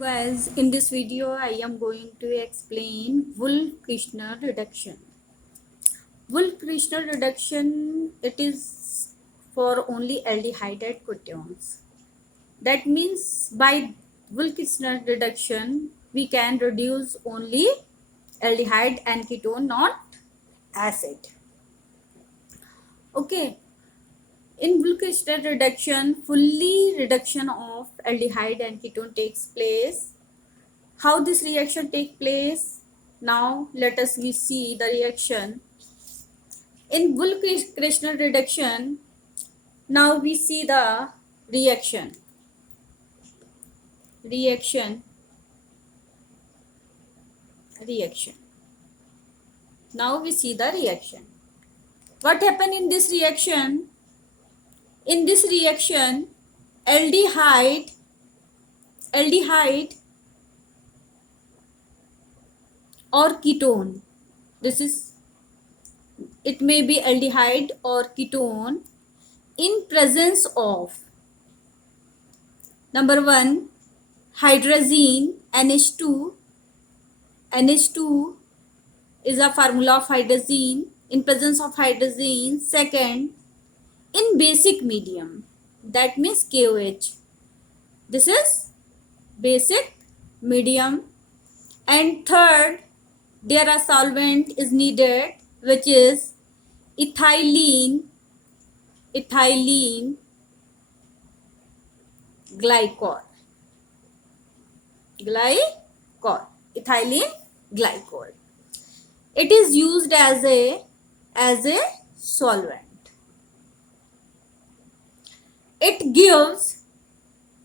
Guys, in this video I am going to explain Wolff-Kishner reduction. Wolff-Kishner reduction, it is for only aldehyde ketones. That means by Wolff-Kishner reduction we can reduce only aldehyde and ketone, not acid. Okay. In Wolff-Kishner reduction, fully reduction of aldehyde and ketone takes place. How this reaction take place? Now let us see the reaction. In Wolff-Kishner reduction, now we see the reaction. Now we see the reaction. What happened in this reaction? In this reaction, aldehyde or ketone, it may be aldehyde or ketone, in presence of number 1 hydrazine NH2 is a formula of hydrazine, in presence of hydrazine. Second, in basic medium, that means KOH, this is basic medium. And third, there a solvent is needed, which is ethylene glycol, ethylene glycol. It is used as a solvent. It gives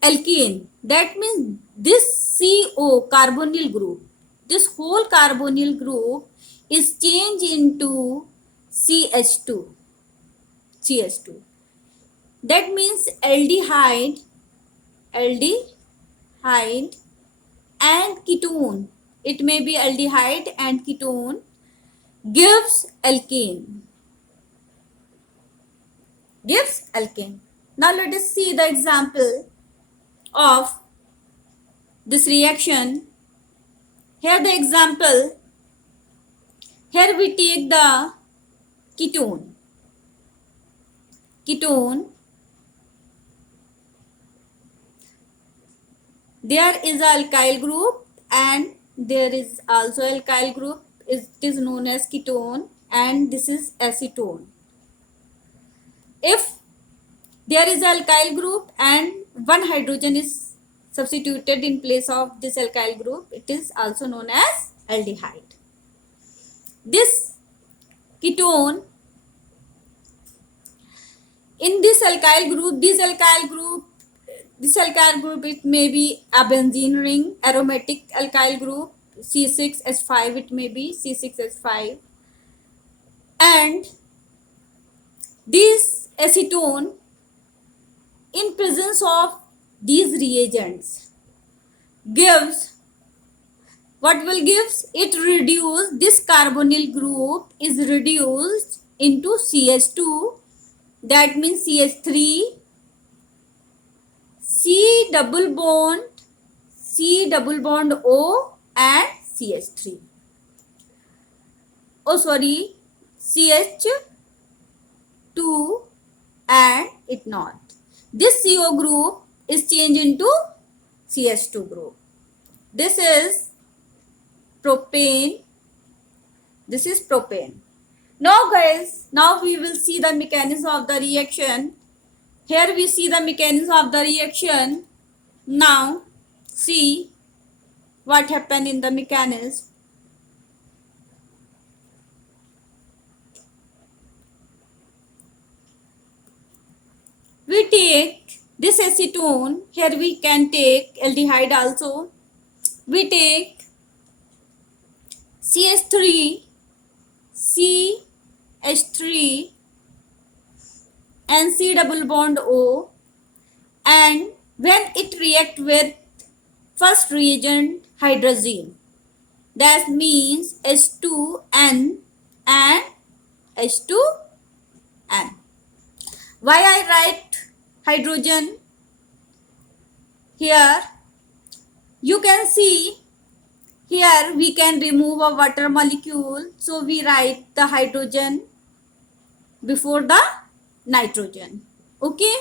alkene. That means this CO carbonyl group, this whole carbonyl group is changed into CH2. That means aldehyde and ketone, it may be aldehyde and ketone, gives alkane. Now let us see the example of this reaction. Here the example, here we take the ketone. There is an alkyl group and there is also alkyl group. It is known as ketone, and this is acetone. If there is an alkyl group and one hydrogen is substituted in place of this alkyl group, it is also known as aldehyde. This ketone, in this alkyl group, it may be a benzene ring, aromatic alkyl group, C6H5, it may be C6H5. And this acetone, in presence of these reagents, gives, what will gives? It reduce, this carbonyl group is reduced into CH2, that means CH3, C double bond O and CH3. CH2 and it not. This CO group is changed into CH2 group. This is propane. Now guys, now we will see the mechanism of the reaction. Here we see the mechanism of the reaction. Now see what happened in the mechanism. We take this acetone, here we can take aldehyde also. We take CH3 and C double bond O, and when it react with first reagent hydrazine, that means H2N and H2N. Why I write hydrogen here? You can see here we can remove a water molecule. So we write the hydrogen before the nitrogen. Okay.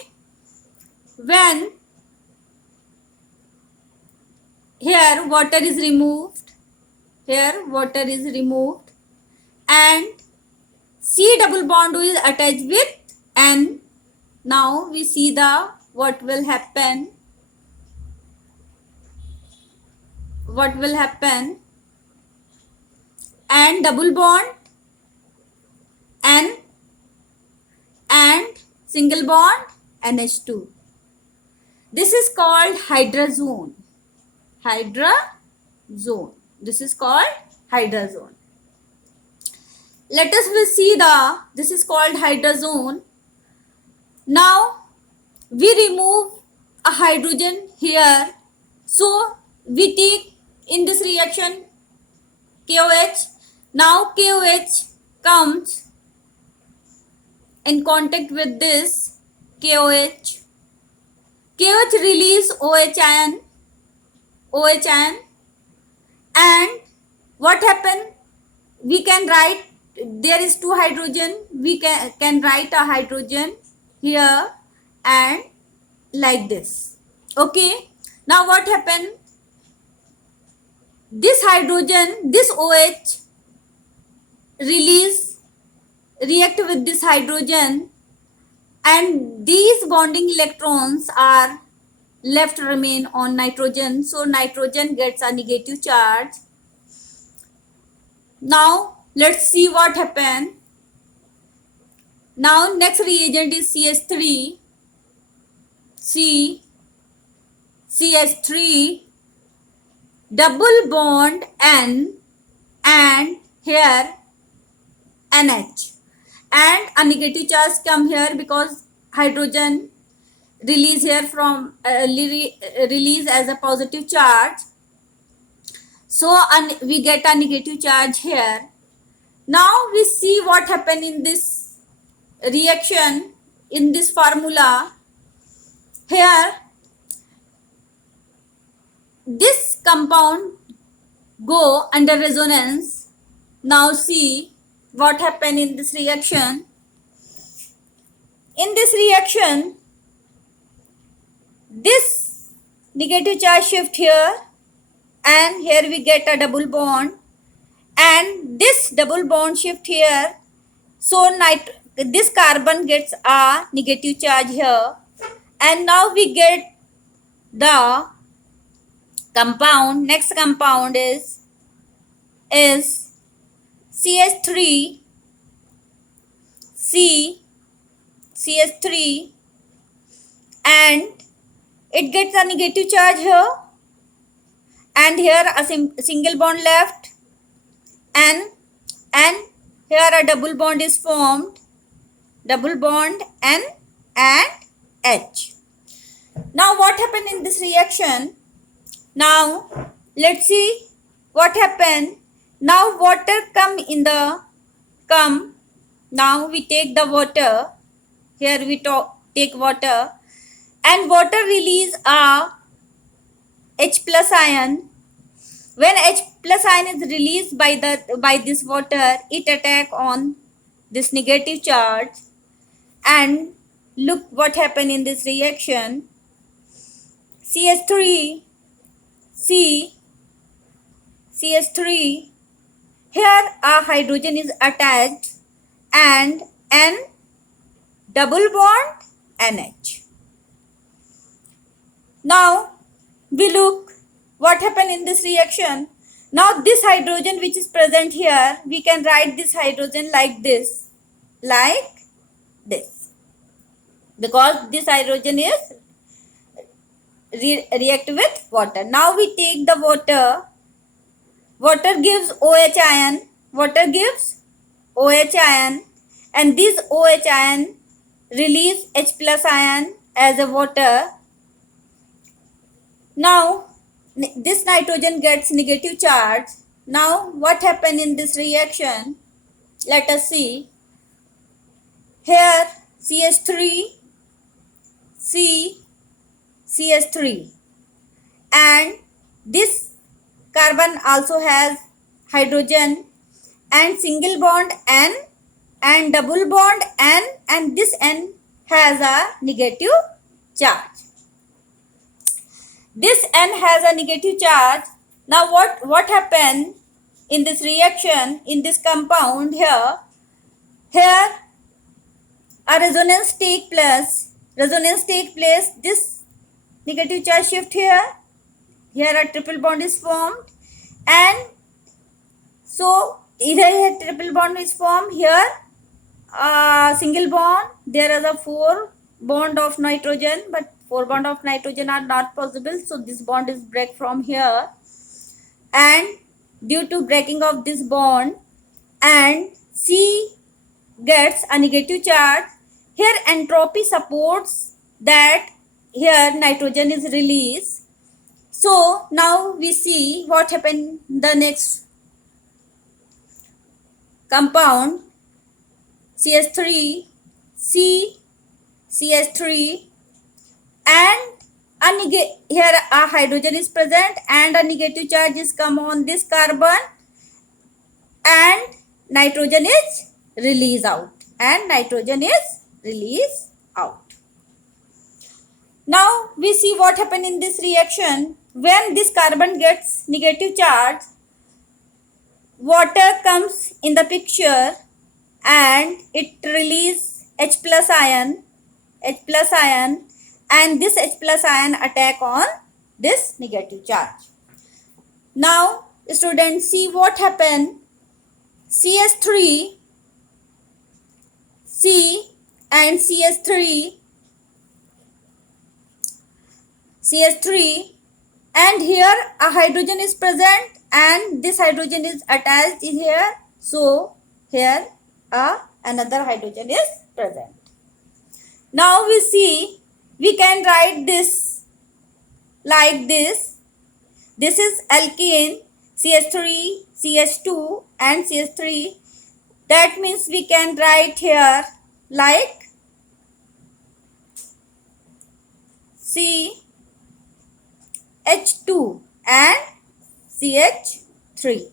When here water is removed, and C double bond is attached with N. Now we see the what will happen. And double bond N and single bond NH2. This is called hydrazone. This is called hydrazone. Let us see this is called hydrazone. Now we remove a hydrogen here. So we take in this reaction KOH. Now KOH comes in contact with this KOH. KOH release OH ion. And what happened? We can write, there is 2 hydrogen. We can write a hydrogen here and like this. Okay. Now what happened? This hydrogen, this OH react with this hydrogen, and these bonding electrons are left remain on nitrogen. So nitrogen gets a negative charge. Now let's see what happened. Now next reagent is CH3. CH3 double bond N and here NH, and a negative charge come here because hydrogen release here from release as a positive charge. So we get a negative charge here. Now we see what happened in this reaction, in this formula. Here this compound go under resonance. Now see what happened in this reaction. In this reaction, this negative charge shift here, and here we get a double bond, and this double bond shift here. So this carbon gets a negative charge here, and now we get the compound. Next compound is CH3 CH3, and it gets a negative charge here, and here a single bond left, and here a double bond is formed, double bond N and H. Now what happened in this reaction? Now let's see what happened. Now water now we take the water. Here we take water, and water release a H plus ion. When H plus ion is released by this water, it attack on this negative charge, and look what happened in this reaction. CH3 CH3, here a hydrogen is attached, and N double bond NH. Now we look what happened in this reaction. Now this hydrogen which is present here, we can write this hydrogen like this, because this hydrogen is react with water. Now we take the water. Water gives OH ion, and this OH ion release H plus ion as a water. Now this nitrogen gets negative charge. Now what happened in this reaction? Let us see. Here CH3 CH3, and this carbon also has hydrogen and single bond N and double bond N, and this N has a negative charge. This N has a negative charge. Now what happened in this reaction, in this compound here? Here a resonance take place. This negative charge shift here. Here a triple bond is formed, and so either here triple bond is formed, here single bond. There are the 4 bond of nitrogen, but 4 bond of nitrogen are not possible, so this bond is break from here, and due to breaking of this bond and C gets a negative charge, here entropy supports that here nitrogen is released. So now we see what happened the next compound, CH3, CH3, and here a hydrogen is present and a negative charge is come on this carbon, and nitrogen is released out, Now we see what happened in this reaction. When this carbon gets negative charge, water comes in the picture and it releases H plus ion, and this H plus ion attack on this negative charge. Now students, see what happened. CH3, C and CH3, and here a hydrogen is present and this hydrogen is attached in here, so here another hydrogen is present. Now we see, we can write this like this. This is alkane, CH3, CH2 and CH3. That means we can write here like CH2 and CH3.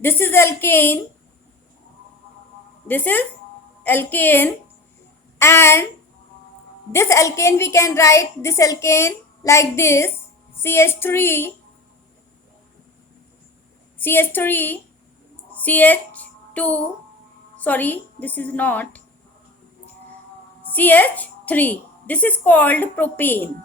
This is alkane. And this alkane, we can write this alkane like this: CH3, CH2, sorry, this is not CH3. This is called propane.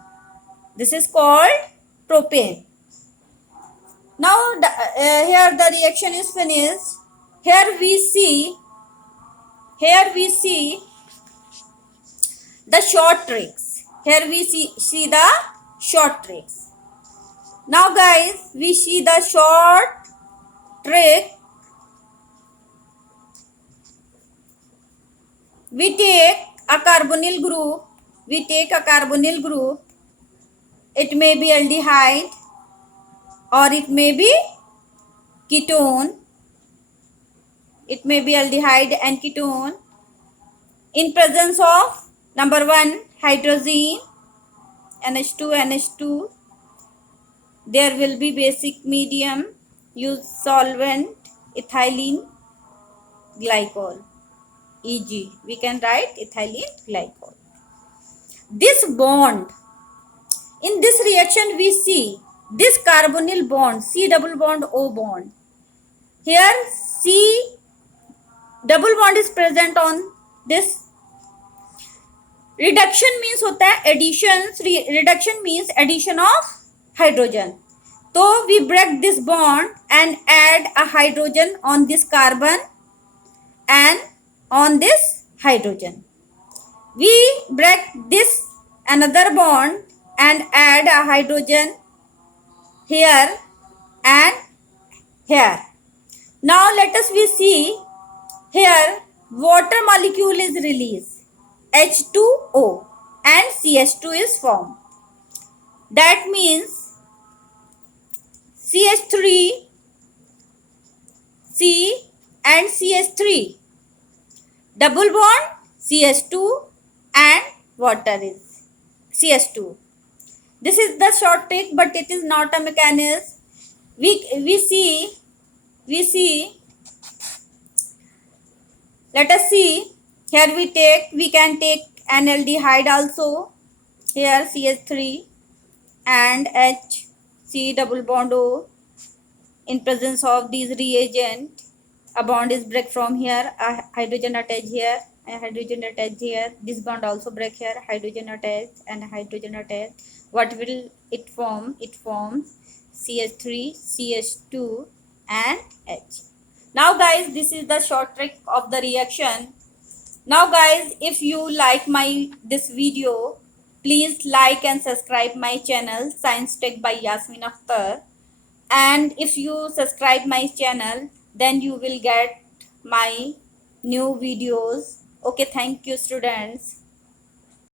Now here the reaction is finished. Here we see the short tricks. Now guys, we see the short trick. We take a carbonyl group. It may be aldehyde or it may be ketone. In presence of number 1 hydrazine, NH2, there will be basic medium. Use solvent ethylene glycol, EG. We can write ethylene glycol. This bond, in this reaction we see this carbonyl bond, C double bond O bond. Here C double bond is present on this. Reduction means होता है addition. Reduction means addition of hydrogen. So we break this bond and add a hydrogen on this carbon and on this hydrogen. We break this another bond and add a hydrogen here and here. Now let us we see here water molecule is released, H2O, and CH2 is formed. That means CH3, C and CH3, double bond CH2 and water is CH2. This is the short trick, but it is not a mechanism. We see. Let us see. Here we can take an aldehyde also. Here CH3 and H, C double bond O. In presence of these reagent, a bond is break from here, a hydrogen attach here, a hydrogen attach here. This bond also break here, hydrogen attach and hydrogen attach. What will it form? It forms CH3, CH2 and H. Now guys, this is the short trick of the reaction. Now guys, if you like this video, please like and subscribe my channel Science Tech by Yasmin Akhtar. And if you subscribe my channel, then you will get my new videos. Okay, thank you students.